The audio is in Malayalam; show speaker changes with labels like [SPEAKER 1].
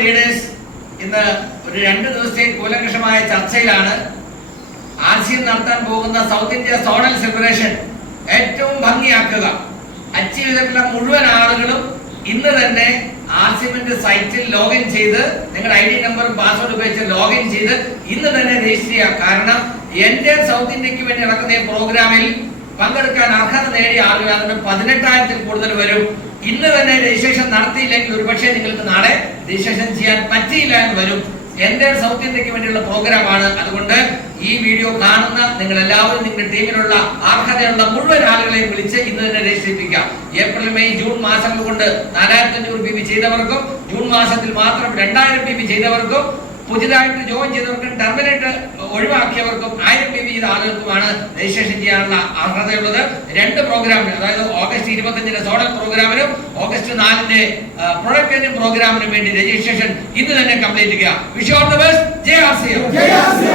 [SPEAKER 1] ലീഡേഴ്സ് ഇന്ന് ഒരു രണ്ട് ദിവസത്തെ കൂലങ്കഷമായ ചർച്ചയിലാണ് ആശയം നടത്താൻ പോകുന്ന സൗത്ത് ഇന്ത്യ സോണൽ സെലിബ്രേഷൻ ഏറ്റവും ഭംഗിയാക്കുക. അച്ചീവ് ചെയ്തിട്ടുള്ള മുഴുവൻ ആളുകളും ഇന്ന് തന്നെ ആർസിമെന്റ് സൈറ്റിൽ ലോഗിൻ ചെയ്ത് നിങ്ങളുടെ ഐ ഡി നമ്പറും പാസ്വേഡ് ഉപയോഗിച്ച് ലോഗിൻ ചെയ്ത് ഇന്ന് തന്നെ രജിസ്റ്റർ ചെയ്യുക. കാരണം എന്റെ സൗത്ത് ഇന്ത്യയ്ക്ക് വേണ്ടി നടക്കുന്ന ഈ പ്രോഗ്രാമിൽ പങ്കെടുക്കാൻ അർഹത നേടിയ ആളുകൾ അതിന് പതിനെട്ടായിരത്തിൽ കൂടുതൽ വരും. ഇന്ന് തന്നെ രജിസ്ട്രേഷൻ നടത്തിയില്ലെങ്കിൽ ഒരുപക്ഷെ നിങ്ങൾക്ക് നാളെ രജിസ്ട്രേഷൻ ചെയ്യാൻ പറ്റിയില്ല എന്ന് വരും. എന്റെ സൗത്ത് ഇന്ത്യയ്ക്ക് വേണ്ടിയുള്ള പ്രോഗ്രാമാണ്. അതുകൊണ്ട് ഈ വീഡിയോ കാണുന്ന നിങ്ങൾ എല്ലാവരും നിങ്ങളുടെ ടീമിലുള്ള അർഹതയുള്ള മുഴുവൻ ആളുകളെയും വിളിച്ച് ഇന്ന് തന്നെ രജിസ്റ്റർ ചെയ്യിപ്പിക്കുക ഏപ്രിൽ മെയ് ജൂൺ മാസങ്ങൾ കൊണ്ട് നാലായിരത്തി അഞ്ഞൂറ് ബി ചെയ്തവർക്കും ജൂൺ മാസത്തിൽ മാത്രം രണ്ടായിരം പി ബി ചെയ്തവർക്കും പുതിയതായിട്ട് ജോയിൻ ചെയ്തവർക്കും ടെർമിനേറ്റ് ഒഴിവാക്കിയവർക്കും ആയിരം പി വി ചെയ്ത ആളുകൾക്കുമാണ് രജിസ്ട്രേഷൻ ചെയ്യാനുള്ള അർഹതയുള്ളത്. രണ്ട് പ്രോഗ്രാമിന് അതായത് ഓഗസ്റ്റ് ഇരുപത്തഞ്ചിന് സോണൽ പ്രോഗ്രാമിനും ഓഗസ്റ്റ് നാലിന്റെ പ്രൊഡക്റ്റ് പ്രോഗ്രാമിനും വേണ്ടി രജിസ്ട്രേഷൻ ഇന്ന് തന്നെ കംപ്ലീറ്റ് ചെയ്യുക. Wish all the best J R C